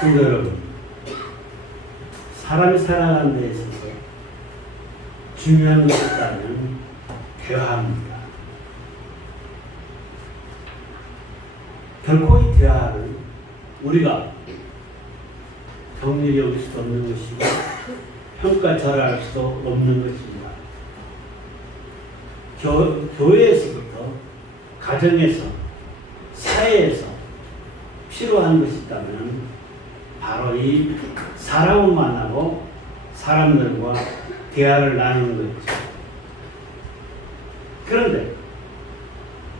성도 여러분, 사람이 살아가는 데 있어서 중요한 것이 있다면 대화입니다. 결코 이 대화를 우리가 격렬히 여길 수도 없는 것이고 평가절하할 수도 없는 것입니다. 교회에서부터 가정에서 사회에서 필요한 것이 있다면 바로 이 사람을 만나고 사람들과 대화를 나누는 것이죠. 그런데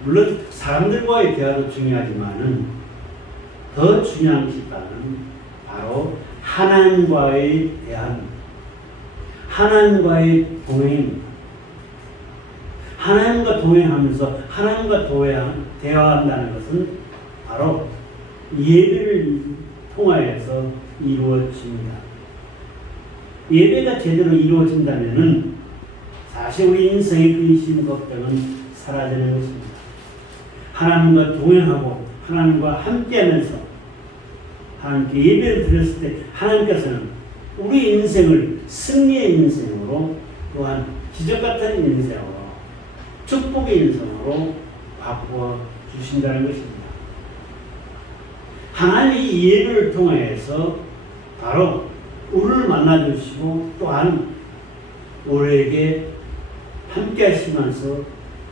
물론 사람들과의 대화도 중요하지만은 더 중요한 것이 있다면 바로 하나님과의 대화입니다. 하나님과의 동행입니다. 하나님과 동행하면서 하나님과 대화한다는 것은 바로 예배를 통하여서 이루어집니다. 예배가 제대로 이루어진다면은 사실 우리 인생의 근심 걱정은 사라지는 것입니다. 하나님과 동행하고 하나님과 함께하면서 하나님께 예배를 드렸을 때 하나님께서는 우리 인생을 승리의 인생으로 또한 기적같은 인생으로 축복의 인생으로 바꾸어 주신다는 것입니다. 하나님이 이 예배를 통해서 바로 우리를 만나주시고 또한 우리에게 함께 하시면서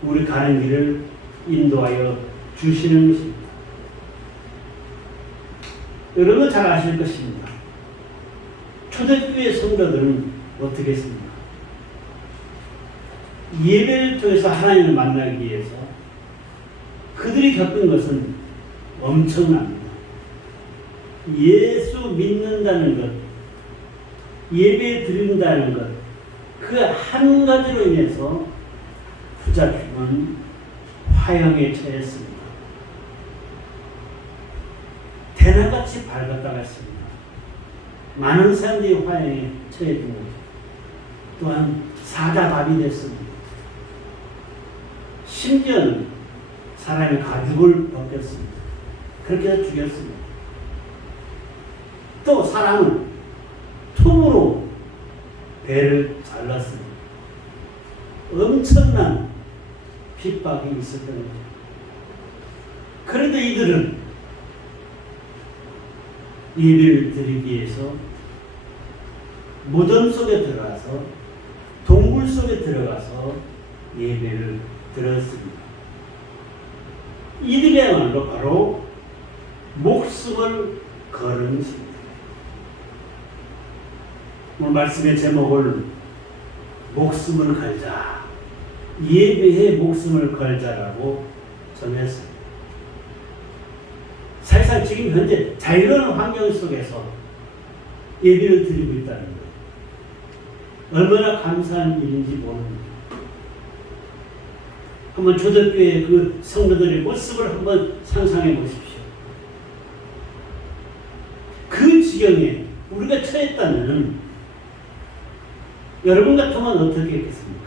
우리 가는 길을 인도하여 주시는 것입니다. 여러분 잘 아실 것입니다. 초대교회 성도들은 어떻게 했습니까? 예배를 통해서 하나님을 만나기 위해서 그들이 겪은 것은 엄청납니다. 예수 믿는다는 것, 예배 드린다는 것, 그 한 가지로 인해서 부작용은 화형에 처했습니다. 대낮같이 밝았다가 했습니다. 많은 사람들이 화형에 처해진 거죠. 또한 사자답이 됐습니다. 심지어는 사람의 가죽을 벗겼습니다. 그렇게 해서 죽였습니다. 또 사람은 톱으로 배를 잘랐습니다. 엄청난 핍박이 있었던 거죠. 그런데 이들은 예배를 드리기 위해서 무덤 속에 들어가서 동굴 속에 들어가서 예배를 드렸습니다. 이들이야말로 바로 목숨을 거는 것입니다. 오늘 말씀의 제목을 목숨을 걸자, 예배에 목숨을 걸자라고 정했습니다. 사실상 지금 현재 자유로운 환경 속에서 예배를 드리고 있다는 것, 얼마나 감사한 일인지 모릅니다. 한번 초대교회 그 성도들의 모습을 한번 상상해 보십시오. 그 지경에 우리가 처했다면 여러분 같으면 어떻게 했겠습니까?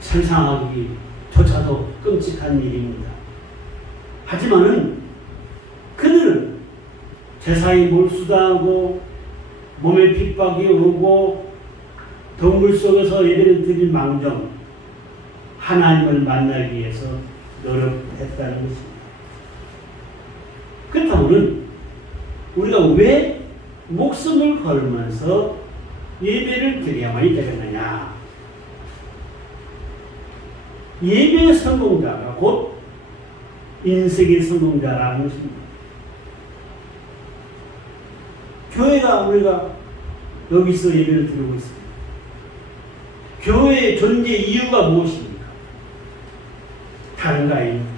상상하기조차도 끔찍한 일입니다. 하지만은 그들은 제사에 몰수당하고 몸에 핍박이 오고 동굴 속에서 예배를 드릴 망정 하나님을 만나기 위해서 노력했다는 것입니다. 그렇다면 우리가 왜 목숨을 걸면서 예배를 드려야만이 되겠느냐? 예배의 성공자가 곧 인생의 성공자라는 것입니다. 교회가 우리가 여기서 예배를 드리고 있습니다. 교회의 존재 이유가 무엇입니까? 다른가 아닙니다.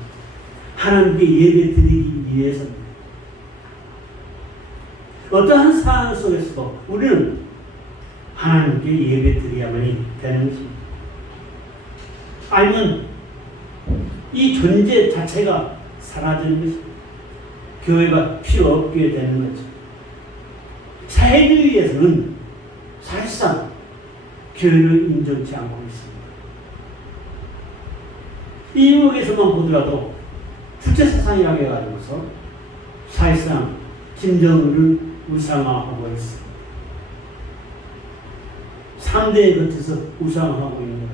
하나님께 예배 드리기 위해서입니다. 어떠한 상황 속에서도 우리는 하나님께 예배 드려야만이 되는 것입니다. 아니면 이 존재 자체가 사라지는 것입니다. 교회가 필요 없게 되는 거죠. 사회주의에서는 사실상 교회를 인정치 않고 있습니다. 이 유목에서만 보더라도 주체사상이라고 해가지고서 사실상 김정은을 우상화하고 있습니다. 3대에 거쳐서 우상화하고 있는 거죠.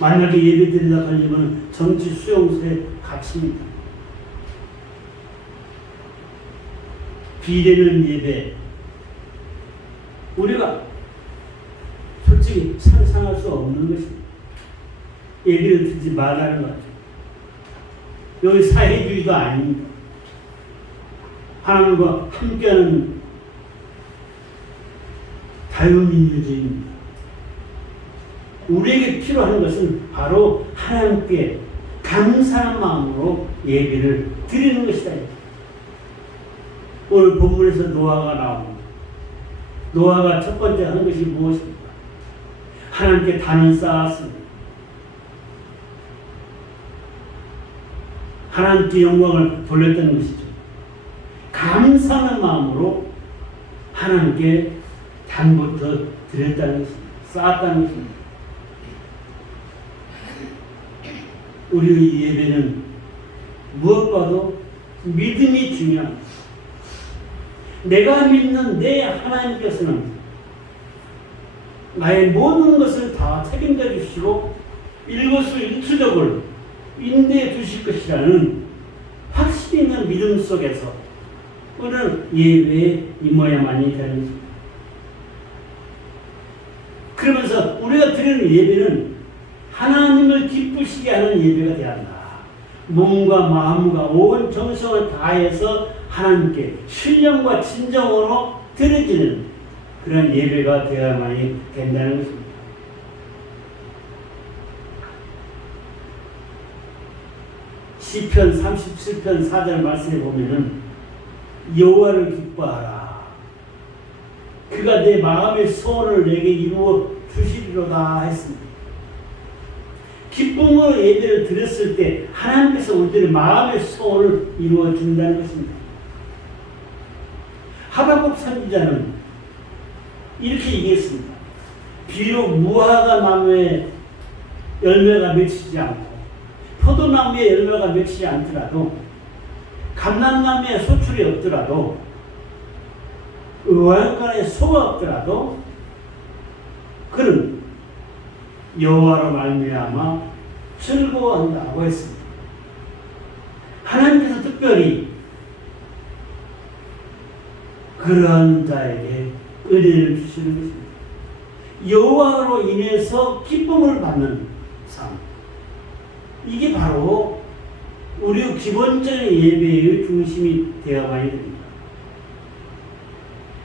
만약에 예배드리다 걸리면 정치 수용소에 갇힙니다. 비례는 예배. 우리가 솔직히 상상할 수 없는 것입니다. 예배를 드리지 말라는 거죠. 여기 사회주의도 아닙니다. 하나님과 함께하는 자유민주주의입니다. 우리에게 필요한 것은 바로 하나님께 감사한 마음으로 예배를 드리는 것이다. 오늘 본문에서 노아가 나옵니다. 노아가 첫 번째 한 것이 무엇입니까? 하나님께 단을 쌓았습니다. 하나님께 영광을 돌렸다는 것이죠. 감사하는 마음으로 하나님께 단부터 드렸다는 것입니다. 쌓았다는 것입니다. 우리의 예배는 무엇과도 믿음이 중요합니다. 내가 믿는 내 하나님께서는 나의 모든 것을 다 책임져 주시고 일거수일투족을 인내해 주실 것이라는 확신이 있는 믿음 속에서 우리는 예배에 임해야만이 되는 것입니다. 그러면서 우리가 드리는 예배는 하나님을 기쁘시게 하는 예배가 되어야 한다. 몸과 마음과 온 정성을 다해서 하나님께 신령과 진정으로 드려지는 그런 예배가 되어야만이 된다는 것입니다. 시편 37편 4절 말씀에 보면은 여호와를 기뻐하라. 그가 내 마음의 소원을 내게 이루어 주시리로다 했습니다. 기쁨으로 예배를 드렸을 때 하나님께서 우리들의 마음의 소원을 이루어 준다는 것입니다. 하박국 선지자는 이렇게 얘기했습니다. 비록 무화과 나무에 열매가 맺히지 않고 포도나무에 열매가 맺히지 않더라도 감람나무에 소출이 없더라도 의왕간에 소가 없더라도 그는 여호와로 말미암아 즐거워한다고 했습니다. 하나님께서 특별히 그런 자에게 은혜를 주시는 것입니다. 여호와로 인해서 기쁨을 받는 삶. 이게 바로 우리 기본적인 예배의 중심이 되어가야 됩니다.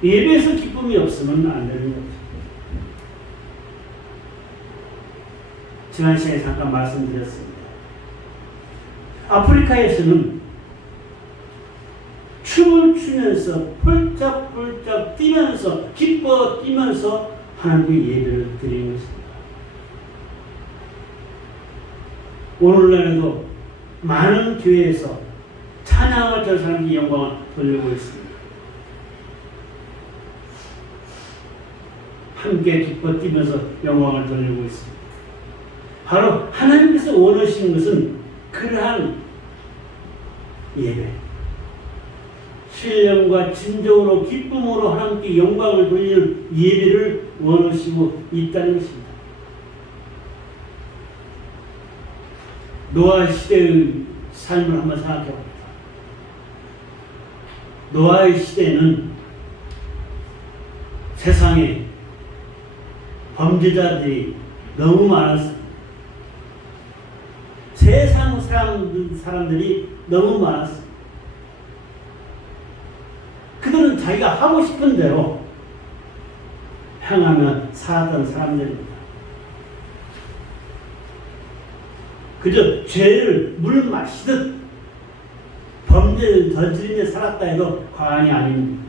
예배에서 기쁨이 없으면 안 되는 거죠. 지난 시간에 잠깐 말씀드렸습니다. 아프리카에서는 춤을 추면서 펄쩍펄쩍 뛰면서 기뻐 뛰면서 하나님께 예배를 드리는 것입니다. 오늘날에도 많은 교회에서 찬양을 저 사람들이 영광을 돌리고 있습니다. 함께 기뻐 뛰면서 영광을 돌리고 있습니다. 바로 하나님께서 원하시는 것은 그러한 예배, 신령과 진정으로 기쁨으로 하나님께 영광을 돌리는 예배를 원하시고 있다는 것입니다. 노아 시대의 삶을 한번 생각해 봅니다. 노아의 시대는 세상에 범죄자들이 너무 많았습니다. 세상 사람들이 너무 많았습니다. 그들은 자기가 하고 싶은 대로 행하며 살았던 사람들입니다. 그저 죄를 물 마시듯 범죄를 저지르며 살았다 해도 과언이 아닙니다.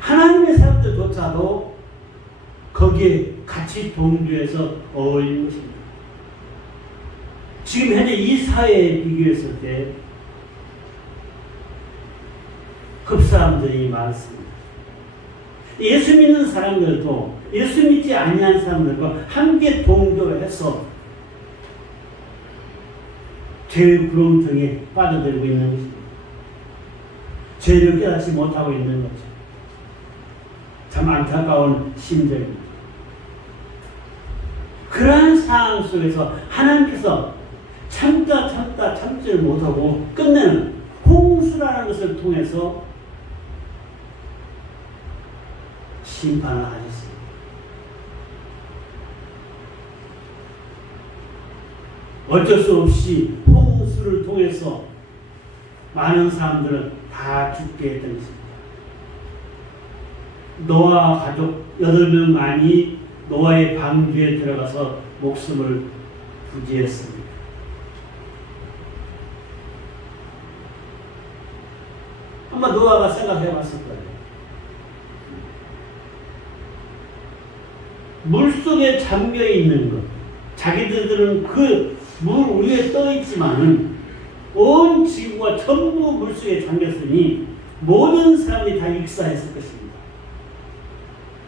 하나님의 사람들조차도 거기에 같이 동조해서 어울리는 것입니다. 지금 현재 이 사회에 비교했을 때 흡사함들이 많습니다. 예수 믿는 사람들도 예수 믿지 아니한 사람들과 함께 동조해서 죄의 구렁텅이에 빠져들고 있는 것입니다. 죄를 깨닫지 못하고 있는 거죠. 참 안타까운 심정입니다. 그러한 상황 속에서 하나님께서 참지를 못하고 끝내는 홍수라는 것을 통해서 심판을 하셨습니다. 어쩔 수 없이 홍수를 통해서 많은 사람들은 다 죽게 했던 것입니다. 노아 가족 8명만이 노아의 방주에 들어가서 목숨을 부지했습니다. 한번 노아가 생각해 봤을 거예요. 물속에 잠겨 있는 것, 자기들은 그 물 위에 떠 있지만은 온 지구가 전부 물속에 잠겼으니 모든 사람이 다 익사했을 것입니다.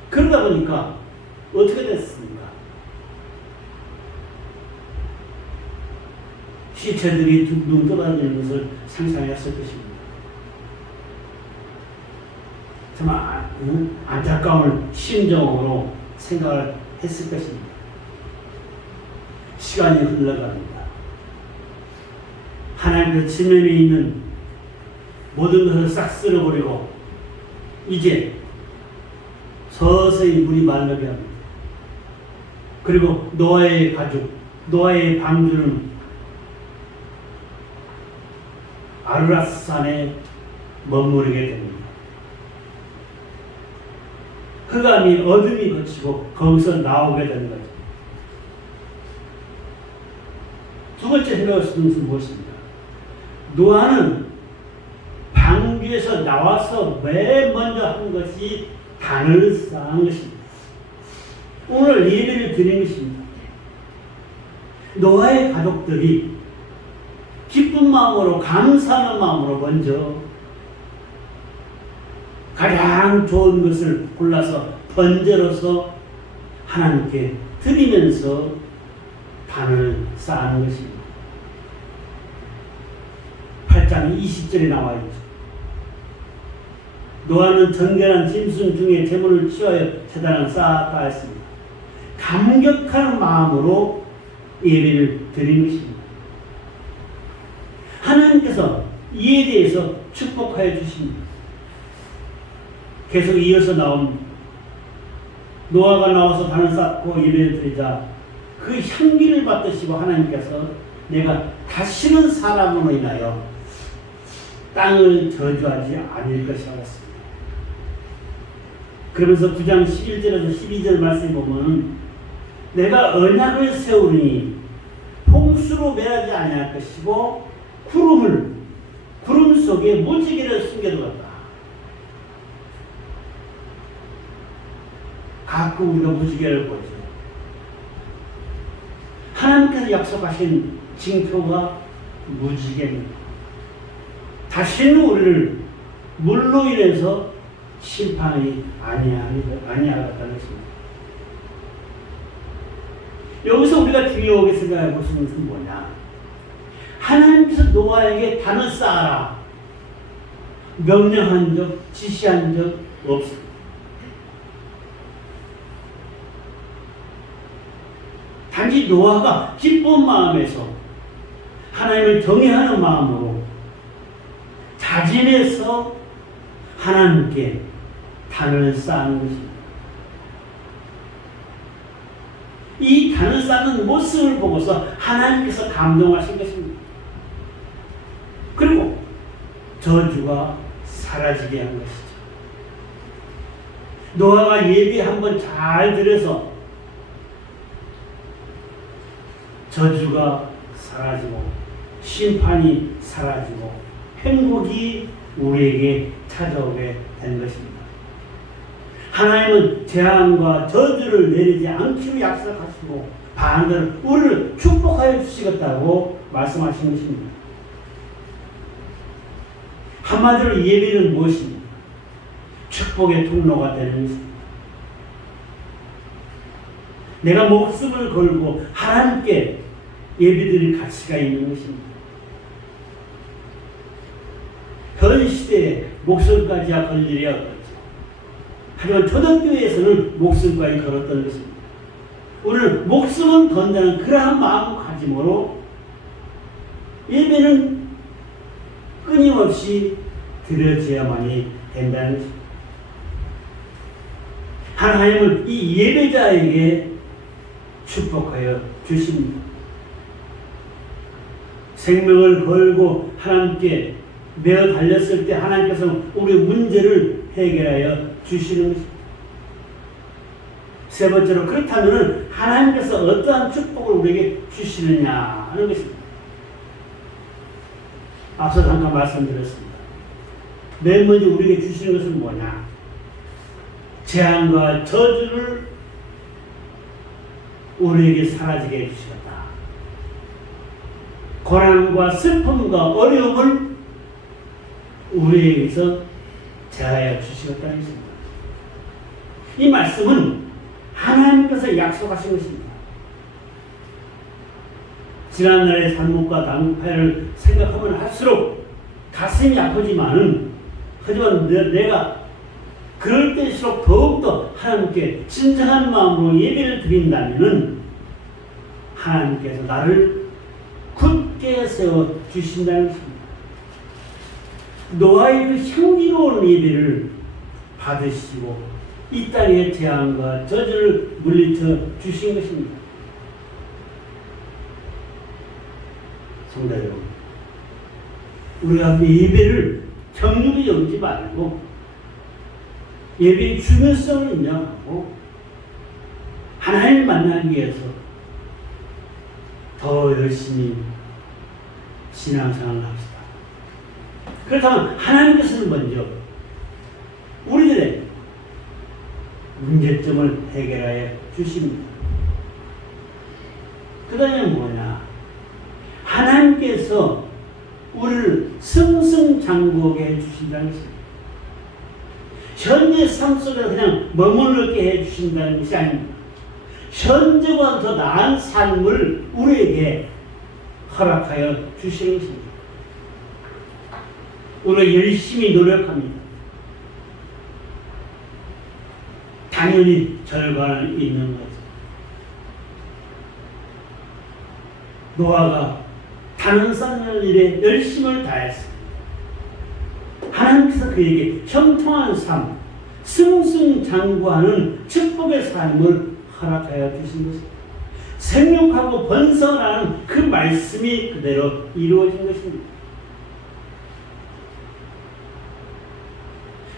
그러다 보니까 어떻게 됐습니까? 시체들이 둥둥 떠다니는 것을 상상했을 것입니다. 정말 안타까운 심정으로 생각을 했을 것입니다. 시간이 흘러갑니다. 하나님께서 지면에 있는 모든 것을 싹 쓸어버리고 이제 서서히 물이 말르게 합니다. 그리고 노아의 가족, 노아의 방주는 아르라스산에 머무르게 됩니다. 흑암이 어둠이 거치고 거기서 나오게 되는 거죠. 두 번째 생각할 수 있는 것은 무엇입니까? 노아는 방주에서 나와서 맨 먼저 한 것이 단을 쌓은 것입니다. 오늘 예배를 드린 것입니다. 노아의 가족들이 기쁜 마음으로 감사하는 마음으로 먼저 가장 좋은 것을 골라서 번제로서 하나님께 드리면서 단을 쌓는 것입니다. 8장 20절에 나와 있죠. 노아는 정결한 짐승 중에 제물을 취하여 제단을 쌓았다 했습니다. 감격하는 마음으로 예배를 드린 것입니다. 하나님께서 이에 대해서 축복하여 주십니다. 계속 이어서 나온 노아가 나와서 단을 쌓고 예배를 드리자 그 향기를 받으시고 하나님께서 내가 다시는 사람으로 인하여 땅을 저주하지 않을 것이라 했습니다. 그러면서 9장 11절에서 12절 말씀에 보면 내가 언약을 세우니 홍수로 멸하지 아니할 것이고 구름 속에 무지개를 숨겨두었다. 가끔 우리가 무지개를 보죠. 하나님께서 약속하신 징표가 무지개입니다. 다시는 우리를 물로 인해서 심판이 아니하겠다는 것입니다. 여기서 우리가 중요하게 생각해 볼 수 있는 것은 뭐냐? 하나님께서 노아에게 단을 쌓아라 명령한 적, 지시한 적 없습니다. 단지 노아가 기쁜 마음에서 하나님을 경외하는 마음으로 자진해서 하나님께 단을 쌓는 것입니다. 이 단을 쌓는 모습을 보고서 하나님께서 감동하신 것입니다. 그리고 저주가 사라지게 한 것이죠. 노아가 예배 한번 잘 드려서 저주가 사라지고 심판이 사라지고 행복이 우리에게 찾아오게 된 것입니다. 하나님은 재앙과 저주를 내리지 않기로 약속하시고 반대로 우리를 축복하여 주시겠다고 말씀하신 것입니다. 한마디로 예배는 무엇입니까? 축복의 통로가 되는 것입니다. 내가 목숨을 걸고 하나님께 예배드릴 가치가 있는 것입니다. 시대에 목숨까지야 걸리려 그러죠. 하지만 초대교회에서는 목숨까지 걸었던 것입니다. 오늘 목숨은 건다는 그러한 마음가짐으로 예배는 끊임없이 드려져야만이 된다는 것입니다. 하나님은 이 예배자에게 축복하여 주십니다. 생명을 걸고 하나님께 매어 달렸을 때 하나님께서는 우리의 문제를 해결하여 주시는 것입니다. 세 번째로, 그렇다면 하나님께서 어떠한 축복을 우리에게 주시느냐 하는 것입니다. 앞서 잠깐 말씀드렸습니다. 맨 먼저 우리에게 주시는 것은 뭐냐? 재앙과 저주를 우리에게 사라지게 해주시겠다. 고난과 슬픔과 어려움을 우리에게서 제하여 주시겠다는 것입니다. 이 말씀은 하나님께서 약속하신 것입니다. 지난날의 산목과 나무파를 생각하면 할수록 가슴이 아프지만은, 하지만 내가 그럴 때일수록 더욱더 하나님께 진정한 마음으로 예배를 드린다면은 하나님께서 나를 굳게 세워 주신다는 것입니다. 노아의 그 향기로운 예배를 받으시고 이 땅의 재앙과 저주를 물리쳐 주신 것입니다. 성도 여러분, 우리가 예배를 경륜히 여기지 말고 예배의 중요성을 인정하고 하나님을 만나기 위해서 더 열심히 신앙생활을 합시다. 그렇다면 하나님께서는 먼저 우리들의 문제점을 해결하여 주십니다. 그 다음에 뭐냐? 하나님께서 우리를 승승장구하게 해주신다는 것입니다. 현재 삶 속에 그냥 머무르게 해주신다는 것이 아닙니다. 현재보다 더 나은 삶을 우리에게 허락하여 주시는 것입니다. 우리가 열심히 노력합니다. 당연히 결과는 있는 거죠. 노아가 다른 쌓는 일에 열심을 다했습니다. 하나님께서 그에게 형통한 삶, 승승장구하는 축복의 삶을 허락하여 주신 것입니다. 생육하고 번성하는 그 말씀이 그대로 이루어진 것입니다.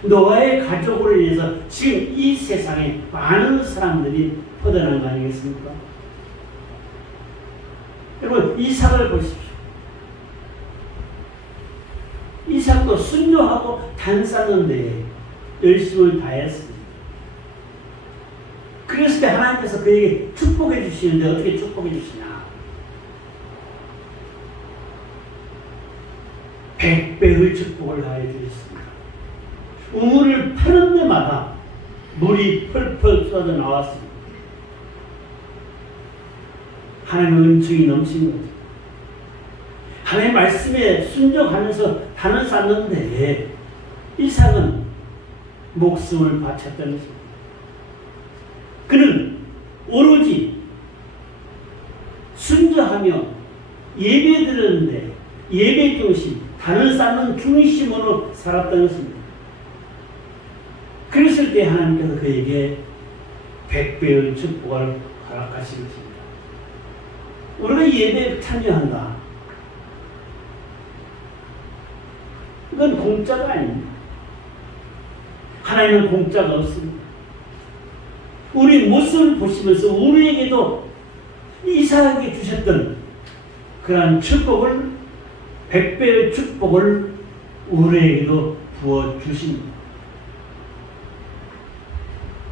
노아의 가족으로 인해서 지금 이 세상에 많은 사람들이 퍼져난 거 아니겠습니까? 여러분, 이삭을 보십시오. 이삭도 순종하고 단 쌓는데 열심을 다했습니다. 그랬을 때 하나님께서 그에게 축복해 주시는데 어떻게 축복해 주시냐? 100배의 축복을 하여 주셨습니다. 우물을 파는 데마다 물이 펄펄 쏟아 나왔습니다. 하나님의 은총이 넘치는 거죠. 하나님의 말씀에 순종하면서 단을 쌓는데 이삭은 목숨을 바쳤다는 것입니다. 그는 오로지 순종하며 예배 드렸는데 예배 중심, 단을 쌓는 중심으로 살았다는 것입니다. 그랬을 때 하나님께서 그에게 100배의 축복을 허락하신 것입니다. 우리가 예배에 참여한다. 이건 공짜가 아닙니다. 하나님은 공짜가 없습니다. 우리 모습을 보시면서 우리에게도 이삭에게 주셨던 그러한 축복을, 100배의 축복을 우리에게도 부어주십니다.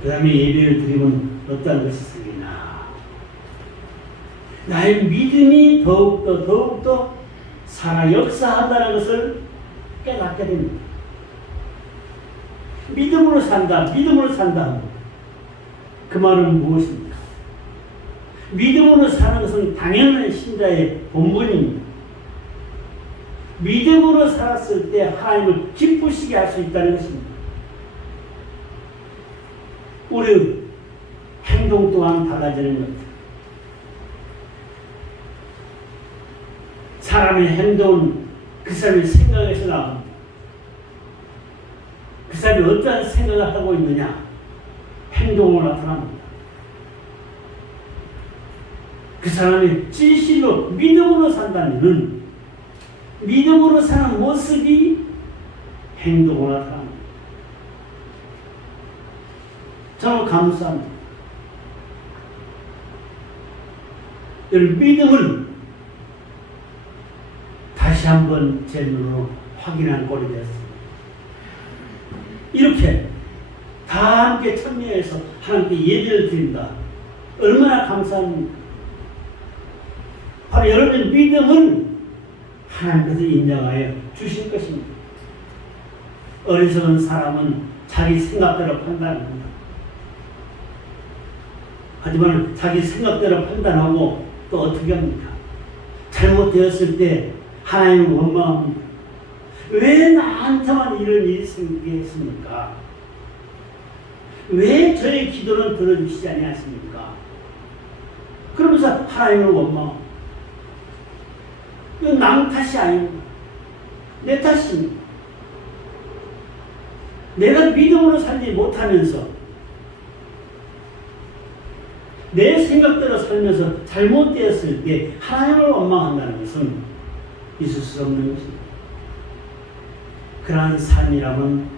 그 다음에 예배를 드리면 어떤 것이 생기나? 나의 믿음이 더욱더 살아 역사한다는 것을 깨닫게 됩니다. 믿음으로 산다. 그 말은 무엇입니까? 믿음으로 사는 것은 당연한 신자의 본분입니다. 믿음으로 살았을 때 하나님을 기쁘시게 할 수 있다는 것입니다. 우리 행동 또한 달라지는 것. 사람의 행동은 그 사람의 생각에서 나옵니다. 그 사람이 어떠한 생각을 하고 있느냐, 행동으로 나타납니다. 그 사람이 진실로 믿음으로 산다면 믿음으로 사는 모습이 행동으로 나타납니다. 저는 감사합니다. 여러분, 믿음을 다시 한번 제 눈으로 확인한 꼴이 되었습니다. 이렇게 다 함께 참여해서 하나님께 예배를 드린다. 얼마나 감사합니까? 바로 여러분의 믿음을 하나님께서 인정하여 주실 것입니다. 어리석은 사람은 자기 생각대로 판단합니다. 하지만 자기 생각대로 판단하고 또 어떻게 합니까? 잘못되었을 때 하나님은 원망합니다. 왜 나한테만 이런 일이 생기겠습니까? 왜 저의 기도는 들어주시지 아니하십니까? 그러면서 하나님을 원망합니다. 이건 남 탓이 아닙니다. 내 탓입니다. 내가 믿음으로 살지 못하면서 내 생각대로 살면서 잘못되었을 때 하나님을 원망한다는 것은 있을 수 없는 것입니다. 그러한 삶이라면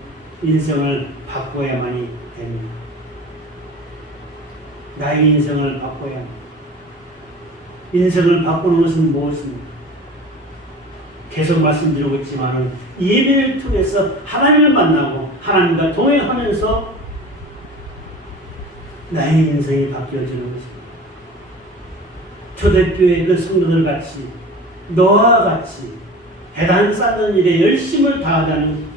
인생을 바꿔야만이 됩니다. 나의 인생을 바꿔야 합니다. 인생을 바꾸는 것은 무엇입니까? 계속 말씀드리고 있지만 예배를 통해서 하나님을 만나고 하나님과 동행하면서 나의 인생이 바뀌어지는 것입니다. 초대교회 그 성도들 같이 너와 같이 배단 쌓는 일에 열심을 다하자는 것입니다.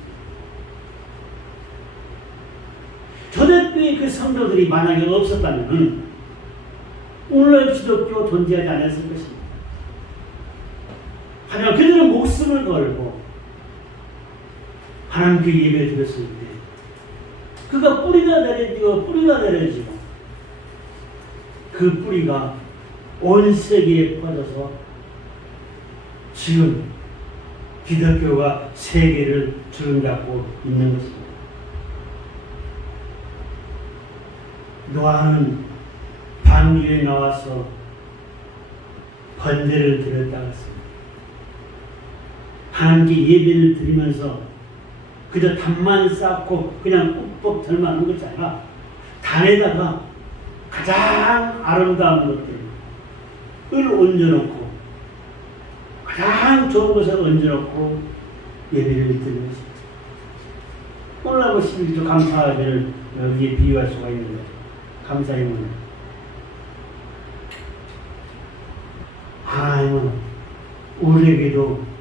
초대교회 그 성도들이 만약에 없었다면 오늘날 기독교 존재하지 않았을 것입니다. 하지만 그들은 목숨을 걸고 하나님께 예배 드렸을 때 그가 뿌리가 내려지고 그 뿌리가 온 세계에 퍼져서 지금 기독교가 세계를 주름잡고 있는 것입니다. 노아는 방주에 나와서 번제를 드렸다 했습니다. 하나님께 예배를 드리면서 그저 단만 쌓고 그냥 꾹꾹 절만 한 것이 아니라 단에다가 가장 아름다운 것들을 얹어놓고 가장 좋은 것을 얹어놓고 예배를 드리는 것입니다. 오늘하고 11조 감사하기를 여기에 비유할 수가 있는 거예요. 감사임은 하나님은 우리에게도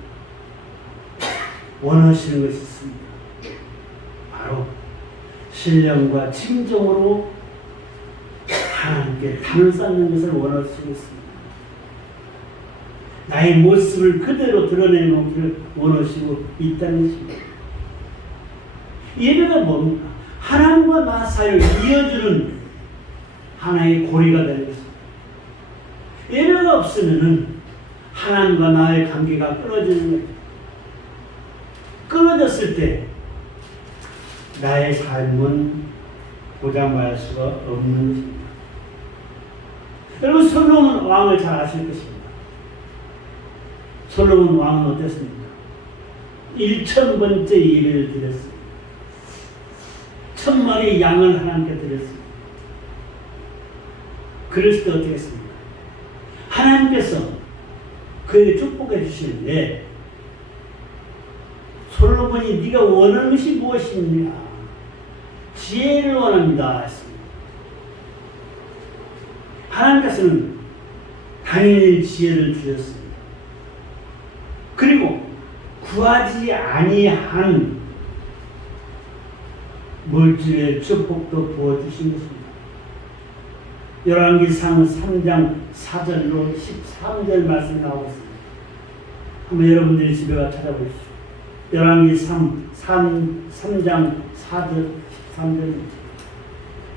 원하시는 것이 있습니다. 바로 신령과 진정으로 하나님께 단을 쌓는 것을 원하시고 있습니다. 나의 모습을 그대로 드러내놓기를 원하시고 있다는 것입니다. 예배가 뭡니까? 하나님과 나 사이를 이어주는 하나의 고리가 되는 것입니다. 예배가 없으면 하나님과 나의 관계가 끊어지는 거예요. 끊어졌을 때 나의 삶은 보장받을 수가 없는 것입니다. 여러분, 솔로몬 왕을 잘 아실 것입니다. 솔로몬 왕은 어땠습니까? 1000번째 예배를 드렸습니다. 1000마리 양을 하나님께 드렸습니다. 그랬을 때 어떻게 했습니까? 하나님께서 그에게 축복해 주시는데 솔로몬이 네가 원하는 것이 무엇이냐? 지혜를 원합니다 했습니다. 하나님께서는 당연히 지혜를 주셨습니다. 그리고 구하지 아니한 물질의 축복도 부어주신 것입니다. 열왕기상 3장 4절로 13절 말씀이 나오고 있습니다. 한번 여러분들이 집에 가 찾아보십시오. 열왕기 3장 4절 13절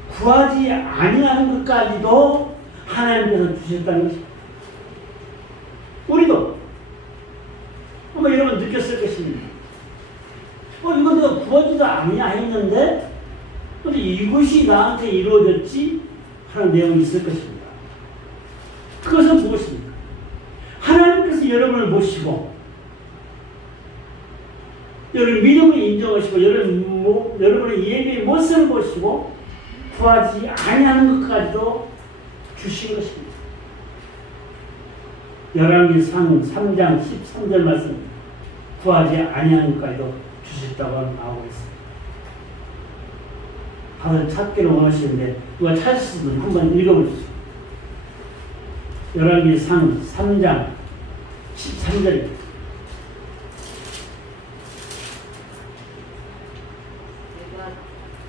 구하지 아니하는 것까지도 하나님께서 주셨다는 것입니다. 우리도 아마 여러분 느꼈을 것입니다. 이건 내가 구하지도 아니야 했는데 근데 이것이 나한테 이루어졌지 하는 내용이 있을 것입니다. 그것은 무엇입니까? 하나님께서 여러분을 보시고 여러분 믿음을 인정하시고 여러분의 예배의 모습을 보시고 구하지 아니하는 것까지도 주신 것입니다. 열왕기 3장 13절 말씀 구하지 아니하는 것까지도 주셨다고 나오고 있습니다. 다들 찾기를 원하시는데 누가 찾으시면 한번 읽어보십시오. 열왕기 3장 13절입니다.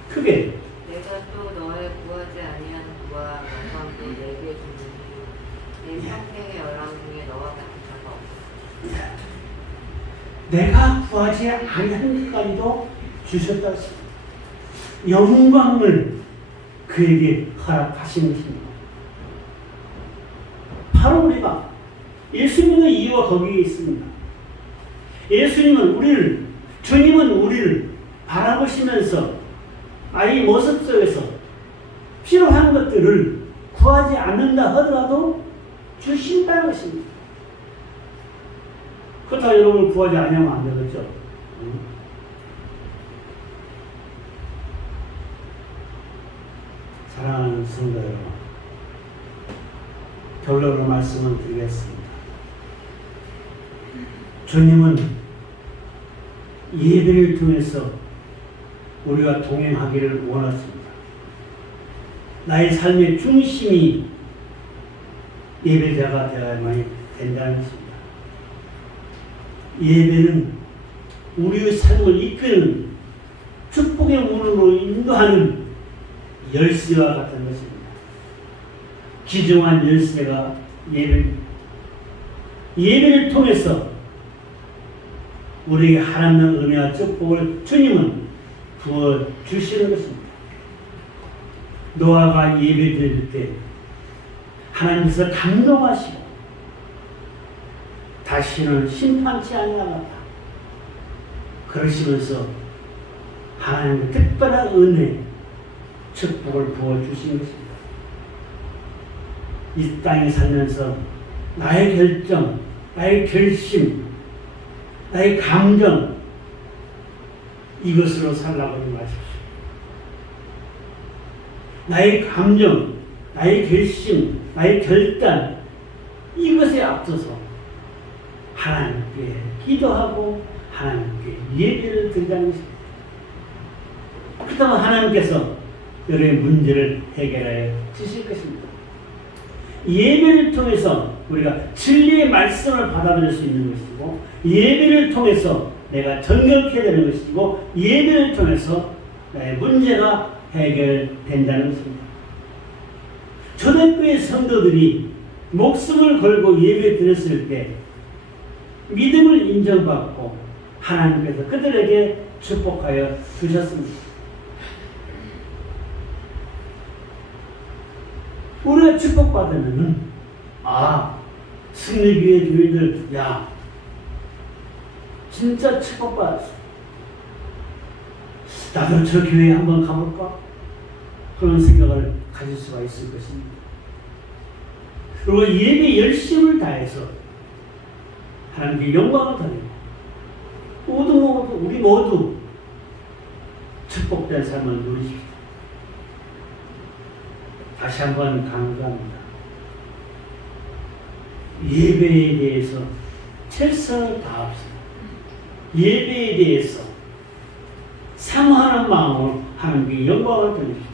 크게 내가 또 너의 구하지 아니한 그와 영광도 내게 주니 내 평생의 열왕 중에 너와 같은 자가 없다. 내가 구하지 아니한 것까지도 주셨다 했습니다. 영광을 그에게 허락하신 것입니다. 바로 우리가 예수님의 이유가 거기에 있습니다. 주님은 우리를 바라보시면서 이 모습 속에서 필요한 것들을 구하지 않는다 하더라도 주신다는 것입니다. 그렇다고 여러분을 구하지 않으면 안 되겠죠. 사랑하는 성도 여러분, 결론으로 말씀을 드리겠습니다. 주님은 예배를 통해서 우리가 동행하기를 원하십니다. 나의 삶의 중심이 예배자가 되어야만 된다는 것입니다. 예배는 우리의 삶을 이끄는 축복의 문으로 인도하는 열쇠와 같은 것입니다. 귀중한 열쇠가 예배를 통해서 우리에게 하나님의 은혜와 축복을 주님은 부어주시는 것입니다. 노아가 예배 드릴 때 하나님께서 감동하시고 다시는 심판치 아니하겠다 그러시면서 하나님의 특별한 은혜 축복을 부어주신 것입니다. 이 땅에 살면서 나의 결정, 나의 결심, 나의 감정 이것으로 살라고 하지 마십시오. 나의 감정, 나의 결심, 나의 결단 이것에 앞서서 하나님께 기도하고 하나님께 예배를 드리자는 것입니다. 그렇다면 하나님께서 여러분의 문제를 해결하여 주실 것입니다. 예배를 통해서 우리가 진리의 말씀을 받아들일 수 있는 것이고 예배를 통해서 내가 정결케 되는 것이고 예배를 통해서 나의 문제가 해결된다는 것입니다. 초대교회 성도들이 목숨을 걸고 예배 드렸을 때 믿음을 인정받고 하나님께서 그들에게 축복하여 주셨습니다. 우리가 축복받으면은 승리교회 교회들 진짜 축복받았어. 나도 저 교회에 한번 가볼까? 그런 생각을 가질 수가 있을 것입니다. 그리고 예배 열심을 다해서 하나님께 영광을 드리고 우리 모두 축복된 삶을 누리십시오. 다시 한번 강조합니다. 예배에 대해서 최선을 다합시다. 예배에 대해서 사모하는 마음으로 하나님께 영광을 드립시다.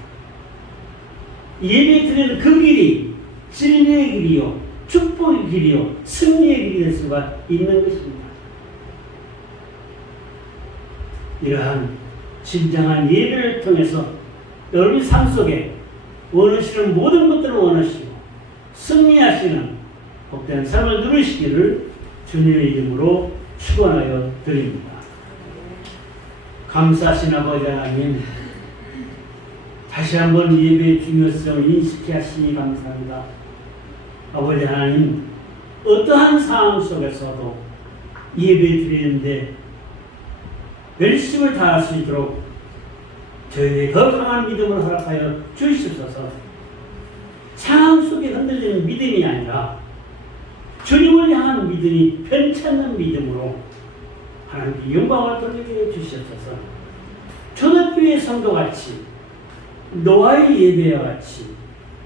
예배 드리는 그 길이 진리의 길이요, 축복의 길이요, 승리의 길이 될 수가 있는 것입니다. 이러한 진정한 예배를 통해서 여러분의 삶 속에 원하시는 모든 것들을 원하시고 승리하시는 복된 삶을 누리시기를 주님의 이름으로 축원하여 드립니다. 감사하신 아버지 하나님, 다시 한번 예배의 중요성을 인식해 하시니 감사합니다. 아버지 하나님, 어떠한 상황 속에서도 예배 드리는데 열심을 다할 수 있도록 저희에게 더 강한 믿음을 허락하여 주시옵소서. 상황 속에 흔들리는 믿음이 아니라 주님을 향한 믿음이 편찮는 믿음으로 하나님께 영광을 돌리게 주시옵소서. 초대교회 성도같이 노아의 예배와 같이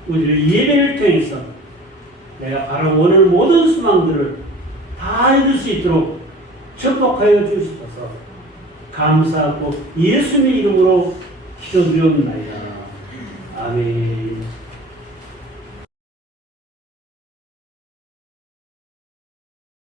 우리를 예배를 통해서 내가 바로 오늘 모든 소망들을 다 이룰 수 있도록 축복하여 주시옵소서. 감사하고 예수님의 이름으로 기도드리옵나이다. 아멘.